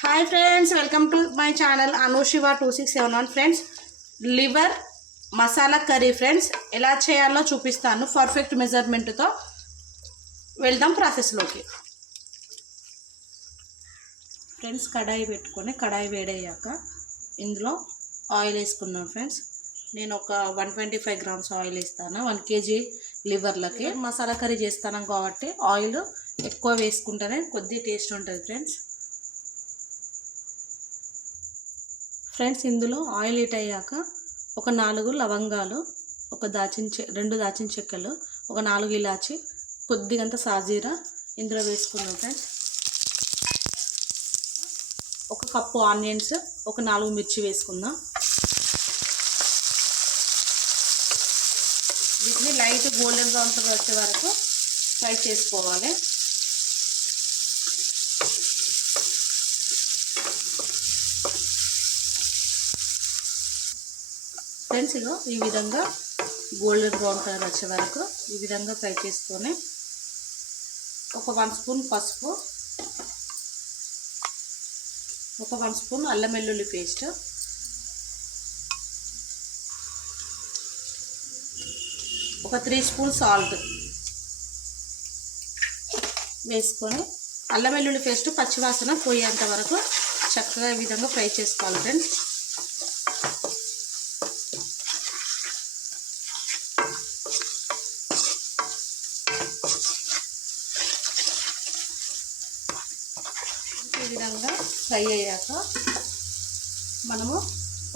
Hi friends welcome to my channel Anushiva two six seven one friends liver masala curry friends ఎలా చేయాలో చూపిస్తాను perfect మెజర్మెంట్తో వెళ్దాం ప్రాసెస్లోకి friends కడాయి పెట్టుకొని కడాయి వేడయ్యాక ఇందులో ఆయిల్ వేసుకున్నాం ఫ్రెండ్స్ నేను ఒక one twenty five grams oil వేస్తాను వన్ కేజీ లివర్లకి మసాలా కర్రీ చేస్తాను కాబట్టి ఆయిల్ ఎక్కువ వేసుకుంటేనే కొద్దిగా టేస్ట్ ఉంటుంది ఫ్రెండ్స్ ఫ్రెండ్స్ ఇందులో ఆయిల్ హీట్ అయ్యాక ఒక నాలుగు లవంగాలు ఒక దాచిన చె రెండు దాచిన చెక్కలు ఒక నాలుగు ఇలాచి కొద్దిగంత సాజీరా ఇందులో వేసుకున్నాం ఫ్రెండ్స్. ఒక కప్పు ఆనియన్స్ ఒక నాలుగు మిర్చి వేసుకుందాం. వీటిని లైట్ గోల్డెన్ బ్రౌన్ కలర్ వచ్చే వరకు ఫ్రై చేసుకోవాలి. ఫ్రెండ్స్ ఇగో ఈ విధంగా గోల్డెన్ బ్రౌన్ కలర్ వచ్చే వరకు ఈ విధంగా ఫ్రై చేసుకొని ఒక వన్ స్పూన్ పసుపు ఒక వన్ స్పూన్ అల్లం వెల్లుల్లి పేస్ట్ ఒక త్రీ స్పూన్ సాల్ట్ వేసుకొని అల్లం వెల్లుల్లి పేస్ట్ పచ్చివాసన పోయేంత వరకు చక్కగా ఈ విధంగా ఫ్రై చేసుకోవాలి ఫ్రెండ్స్ ఈ విధంగా ఫ్రై అయ్యాక మనము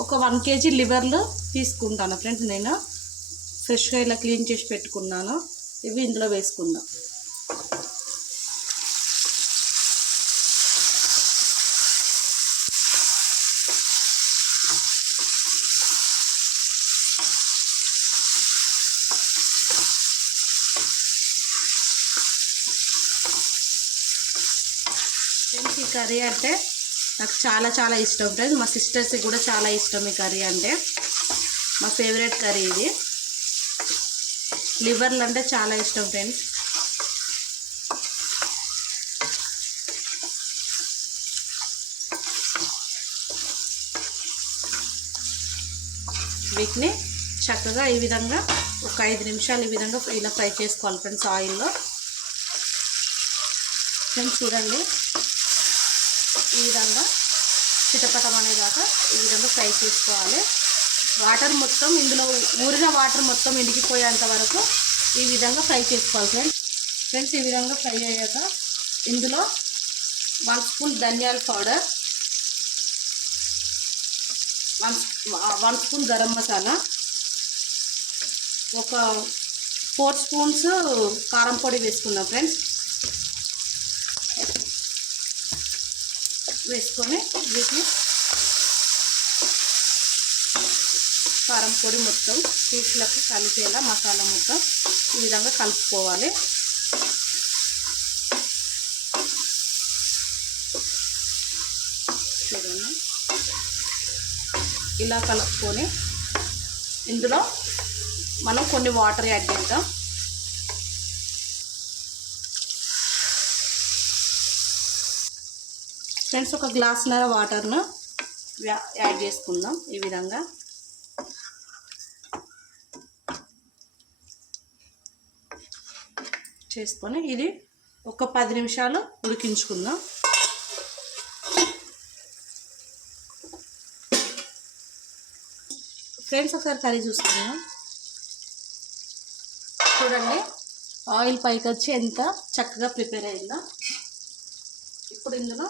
ఒక వన్ కేజీ లివర్లు తీసుకుంటాను ఫ్రెండ్స్. నేను ఫ్రెష్గా ఇలా క్లీన్ చేసి పెట్టుకున్నాను. ఇవి ఇందులో వేసుకుందాం ఫ్రెండ్స్ ఈ కర్రీ అంటే నాకు చాలా చాలా ఇష్టం ఫ్రెండ్స్. మా సిస్టర్స్కి కూడా చాలా ఇష్టం ఈ కర్రీ అంటే. మా ఫేవరెట్ కర్రీ ఇది. లివర్లు అంటే చాలా ఇష్టం ఫ్రెండ్స్. వీటిని చక్కగా ఈ విధంగా ఒక ఐదు నిమిషాలు ఈ విధంగా ఇలా ఫ్రై చేసుకోవాలి ఫ్రెండ్స్ ఆయిల్లో. ఫ్రెండ్స్ చూడండి. ఈ విధంగా చిటపటం అనేదాకా ఈ విధంగా ఫ్రై చేసుకోవాలి. వాటర్ మొత్తం ఇందులో ఊరిన వాటర్ మొత్తం ఇండికిపోయేంత వరకు ఈ విధంగా ఫ్రై చేసుకోవాలి ఫ్రెండ్స్. ఫ్రెండ్స్ ఈ విధంగా ఫ్రై అయ్యాక ఇందులో వన్ స్పూన్ ధనియాల powder one one spoon garam masala ఒక ఫోర్ స్పూన్స్ కారం పొడి వేసుకున్నాం ఫ్రెండ్స్. వేసుకొని వీటిని కారం పొడి మొత్తం పీసులకు కలిపేలా మసాలా మొత్తం ఈ విధంగా కలుపుకోవాలి. చూడండి. ఇలా కలుపుకొని ఇందులో మనం కొన్ని వాటర్ యాడ్ చేద్దాం. ఫ్రెండ్స్ ఒక గ్లాస్నర వాటర్ను యాడ్ చేసుకుందాం ఈ విధంగా. చేసుకొని ఇది ఒక పది నిమిషాలు ఉడికించుకుందాం. ఫ్రెండ్స్ ఒకసారి కర్రీ చూసుకుందాం. చూడండి ఆయిల్ పైకి వచ్చి ఎంత చక్కగా ప్రిపేర్ అయిందో. ఇప్పుడు ఇందులో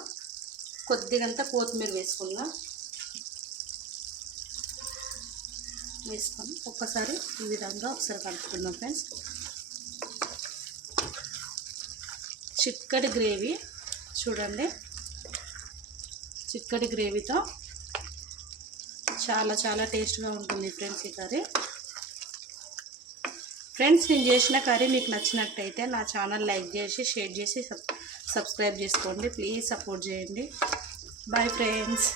కొద్దిగంత కొత్తిమీర వేసుకుందాం. వేసుకొని ఒక్కసారి ఈ విధంగా ఒకసారి కలుపుకుందాం ఫ్రెండ్స్. చిక్కటి గ్రేవీ చూడండి. చిక్కటి గ్రేవీతో చాలా చాలా టేస్ట్గా ఉంటుంది ఫ్రెండ్స్ ఈ కర్రీ. ఫ్రెండ్స్ నేను చేసిన కర్రీ మీకు నచ్చినట్టయితే నా ఛానల్ లైక్ చేసి షేర్ చేసి సబ్ సబ్స్క్రైబ్ చేసుకోండి. ప్లీజ్ సపోర్ట్ చేయండి. Bye friends.